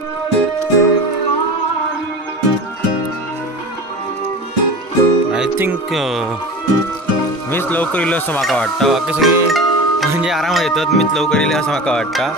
I think मीच लवकर येईल असं माका वाटतं. बाकी सगळे म्हणजे आरामात येतात, मीच लवकर येईल असं माका वाटतं.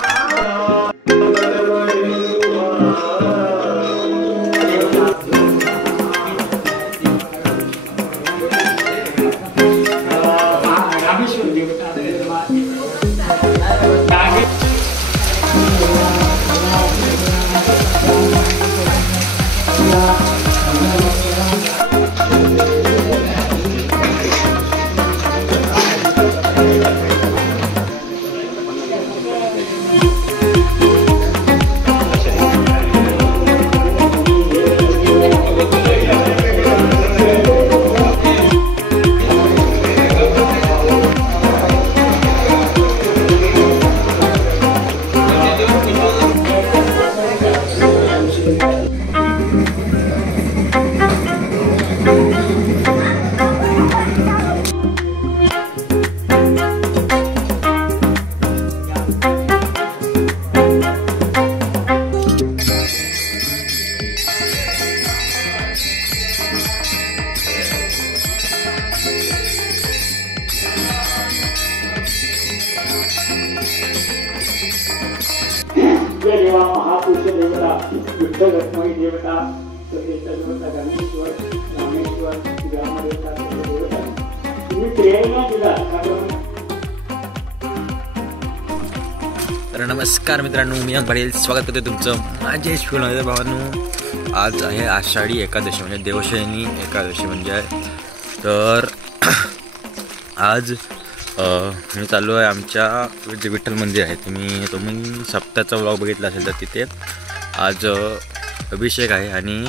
देवा महापुरुष देवता विठ्ठल रखमाई देवता सगळेच्या देवता गणेश्वर रामेश्वर ग्रामदेवता सर्व देवता तुम्ही प्रेरणा दिला. तर नमस्कार मित्रांनो, मी पाटील स्वागत करतो तुमचं माझ्या स्कूलमध्ये. भावांनो, आज आहे आषाढी एकादशी म्हणजे देवशयनी एकादशी म्हणजे. तर आज मी चाललो आहे आमच्या जे विठ्ठल मंदिर आहे. तुम्ही सप्ताहाचा व्लॉग बघितला असेल तर तिथे आज अभिषेक आहे आणि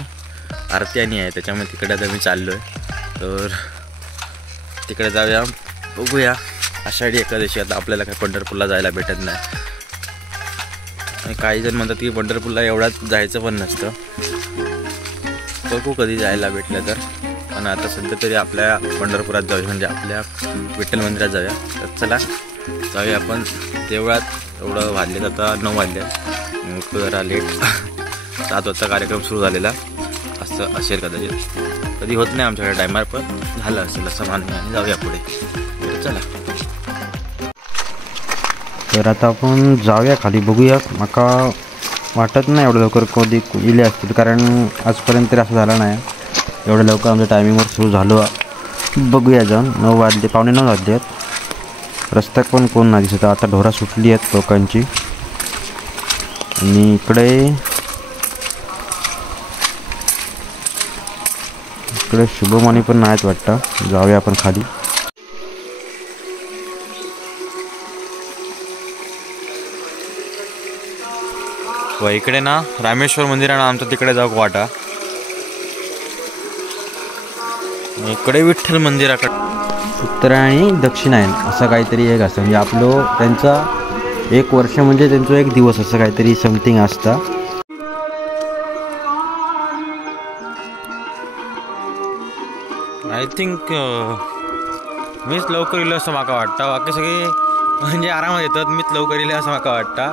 आरती आणि आहे, त्याच्यामुळे तिकडे आता मी चाललो आहे. तर तिकडे जाऊया, बघूया. आषाढी एकादशी आता आपल्याला काय पंढरपूरला जायला भेटत नाही. आणि काही जण म्हणतात की पंढरपूरला एवढ्यात जायचं पण नसतं. बघू कधी जायला भेटलं तर. पण आता सध्या तरी आपल्या पंढरपुरात जाऊया, म्हणजे आपल्या विठ्ठल मंदिरात जाऊया. तर चला जाऊया आपण देवळात. एवढं वाजले आता 9 वाजले, जरा लेट 7 वाजता कार्यक्रम सुरू झालेला असं असेल कदाचित. कधी होत नाही आमच्याकडे टायमार, पण झालं असेल असं मानूया आणि जाऊया पुढे. तर चला. तर आता आपण जाऊया खाली, बघूया. माका वाटत नाही एवढं लवकर कधी इले असतील, कारण आजपर्यंत तरी असं झालं नाही एवढं लवकर आमच्या टायमिंगवर सुरू झालो. बघूया जाऊन. 9 वाजले, 9:15 वाजले आहेत. रस्त्यात पण कोण नाही दिसत. आता ढोरा सुटली आहेत लोकांची. आणि इकडे शुभमानी पण नाहीत वाटतं. जाऊया आपण खाली. व इकडे ना रामेश्वर मंदिर आहे ना आमचं, तिकडे जाऊ वाटा. इकडे विठ्ठल मंदिराकडे उत्तर आणि दक्षिणायन असं काहीतरी एक असतं. म्हणजे आपलं त्यांचा 1 वर्ष म्हणजे त्यांचा 1 दिवस असं काहीतरी समथिंग असतं. आय थिंक मीच लवकर येईल असं माका वाटतं. बाकी सगळे म्हणजे आरामात येतात, मीच लवकर येईल असं माका वाटतं.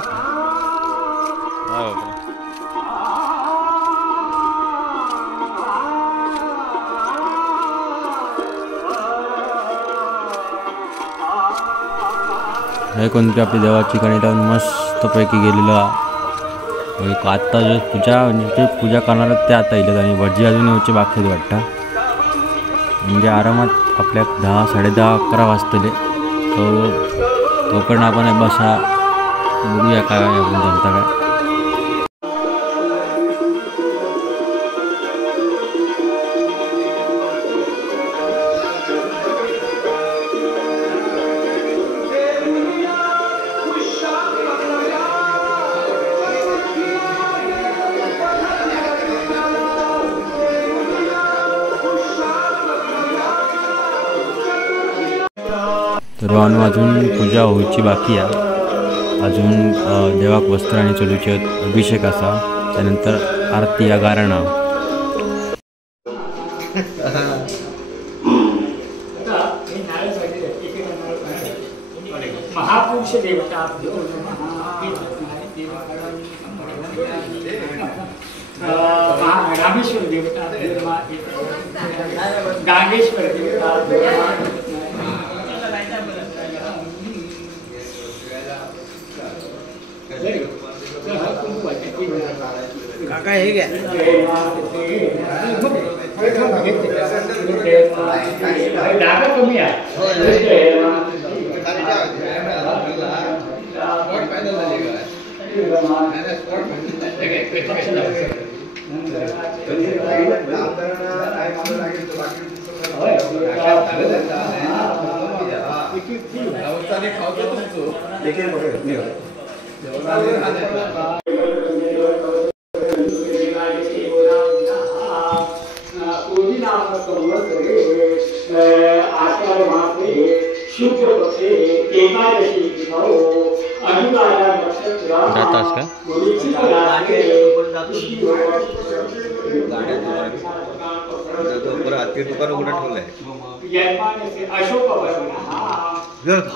हे कोणती आपली देवाची ठिकाणी लावून मस्तपैकी गेलेलो. आत्ता जे पूजा करणार ते आता येईल आणि भटजी अजून यायचे बाकी वाटतं. म्हणजे आरामात आपल्या 10, 10:30, 11 वाजतले. तोपर्यंत आपण बसा, बघूया काय आपण जमता काय. तर अजून पूजा व्हायची बाकी आहे. अजून देवाक वस्त्र आणि चलूचे अभिषेक असा, त्यानंतर आरती या गारणा. महापुरुष देवता रामेश्वर देवता गांगेश्वर देवता काका हे घ्या डागा कमी आहे जातास का दुकान कुठे ठेवलंय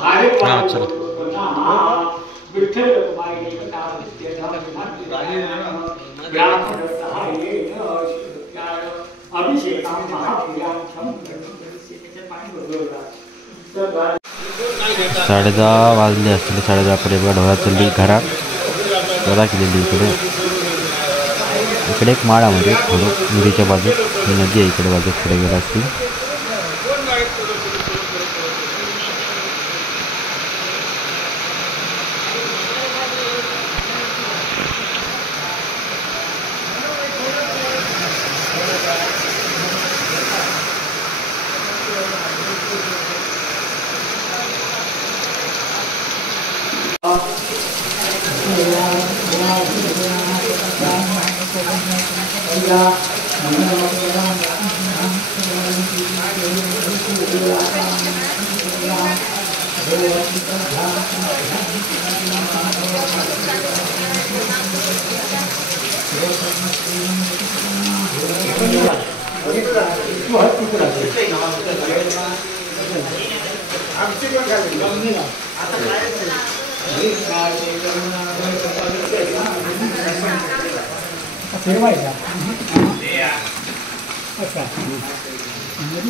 हा चला साडेदहा वाजले असतील 10:30 ढोरा चालली घरात ढोरा केलेली इकडे एक माळामध्ये थोडं विहिरीच्या बाजूत ही नदी आहे इकडे बाजूत पुढे गेला असतील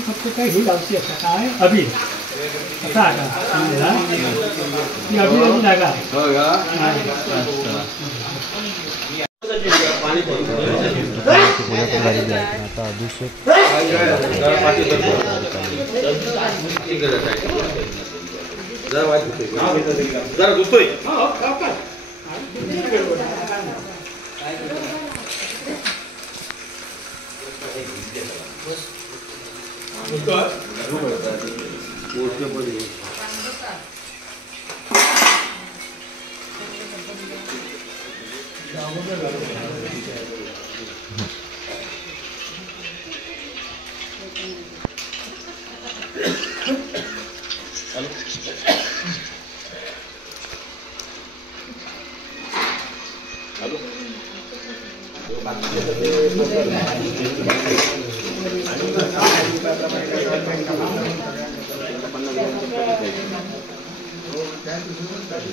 फक्त काही ही लावची असता काय अभि असा आता ती अभियानी जागा आता अभिषेक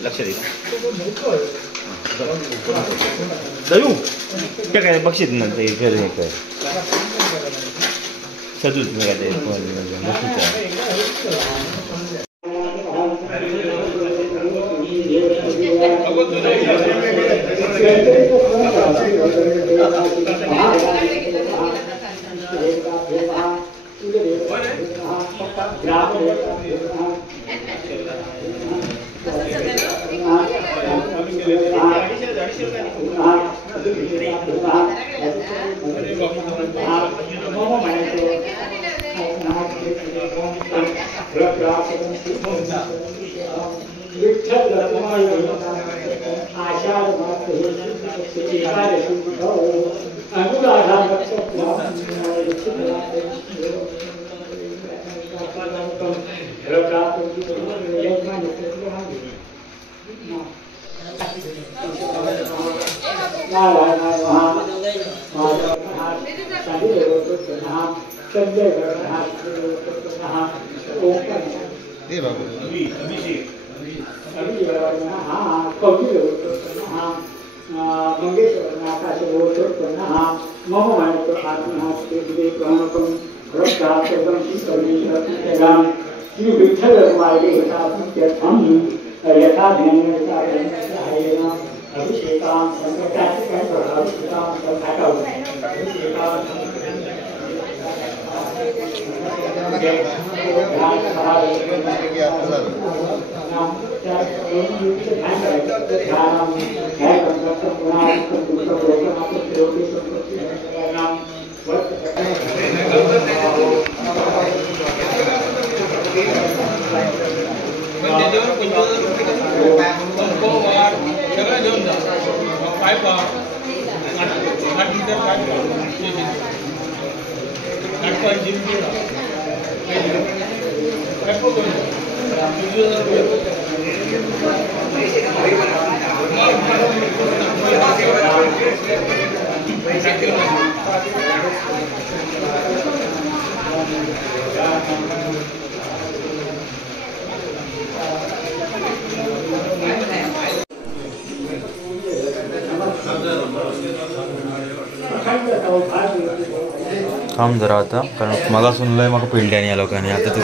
लक्ष दे दयू त्या काय बक्षीस नंतर घर काय सजूच मी काय मंगेश्वर आकाशबोधोत्पन्नः मम मनसो आत्महस्ते प्रणपं रक्षार्थं परमेश्वरं श्री विठ्ठल रुमाले हितार्थं यथा ध्यानेन अभिषेकां संकटात्मकं अभिषेकां संकटाव अभिषेकां थांब जरा आता, कारण मला सुनलंय मग पिंड्याने या लोकांनी. आता तू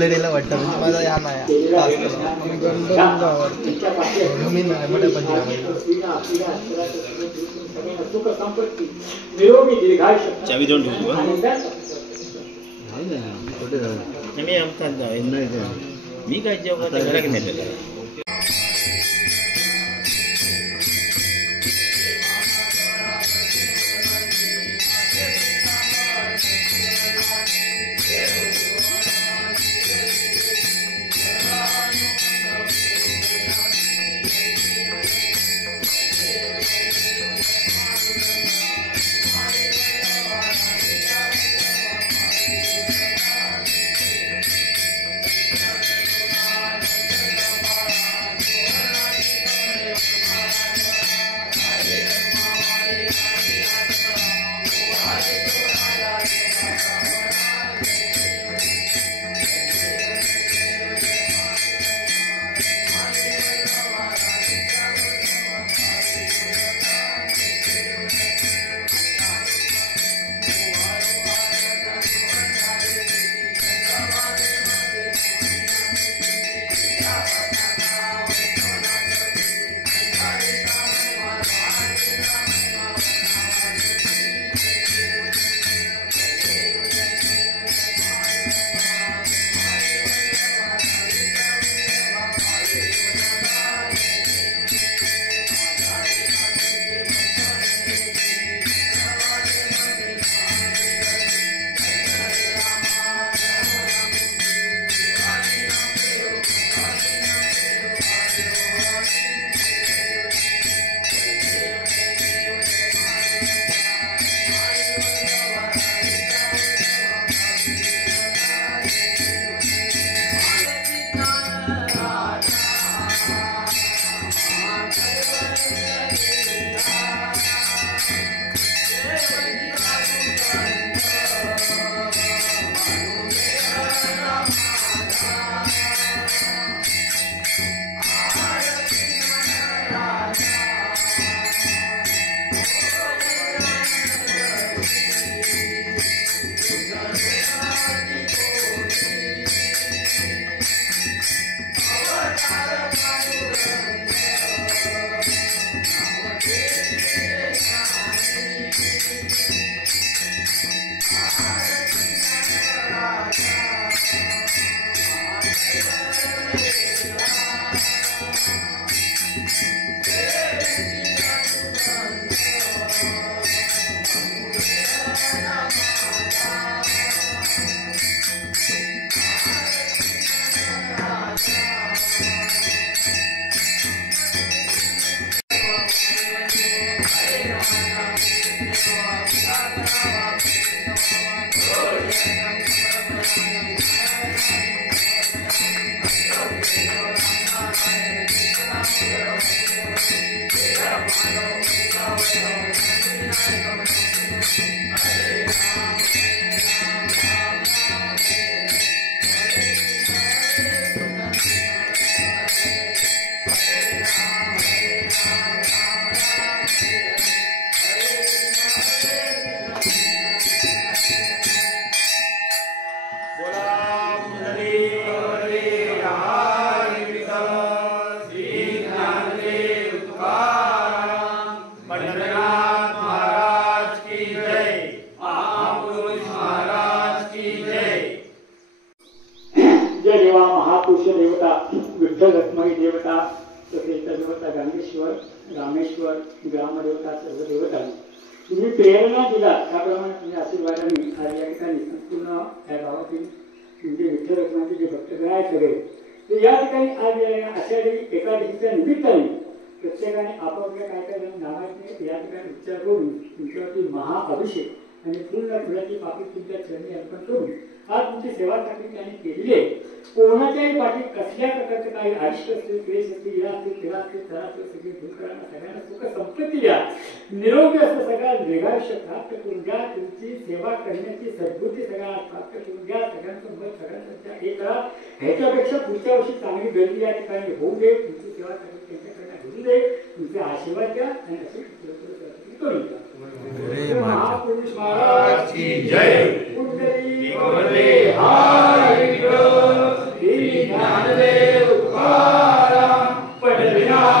लय ढिला वाटतं म्हणजे माझा या नाही चावी देऊन ठेवतो मी काय जेव्हा घरा घेण्यात देवा महापुरुष देवता विठ्ठल रखमाई देवता तसेच देवता गांगेश्वर रामेश्वर ग्रामदेवता सर्व देवता तुम्ही प्रेरणा दिला त्याप्रमाणे तुम्ही आशीर्वादाने आज या ठिकाणी संपूर्ण या गावातील तुमचे विठ्ठल रखमाईचे जे भक्तगण आहेत सगळे ते या ठिकाणी आज आषाढी एकादशीच्या निमित्ताने प्रत्येकाने आपापल्या काय काय नावाचे या ठिकाणी उच्चार करून तुमच्यावरती महाअभिषेक आणि पूर्ण फुलाची पापी तुमच्या चरणी अर्पण करून आज तुमची सेवा त्यांनी केलेली आहे. कोणाच्याही पाठी कसल्या प्रकारचं काही आयुष्य असतील क्लेश असतील या असतील तिला असतील त्याला असतील सगळे दूर करा सगळ्यांना सुख संपत्ती द्या निरोगी असं सगळ्या दीर्घायुष्य प्राप्त करून द्या तुमची सेवा करण्याची सद्बुद्धी सगळ्यांना प्राप्त करून द्या सगळ्यांचं मत सगळ्यांच्या एक करा ह्याच्यापेक्षा पुढच्या वर्षी चांगली गर्दी या ठिकाणी होऊ दे तुमची सेवा करण्याची त्यांच्याकडनं घेऊन दे तुमचे आशीर्वाद द्या आणि अशी करून द्या. महापुरुष महाराज की जय. कुंडली हारी ज्ञानदेव तुकाराम पंढरीनाथ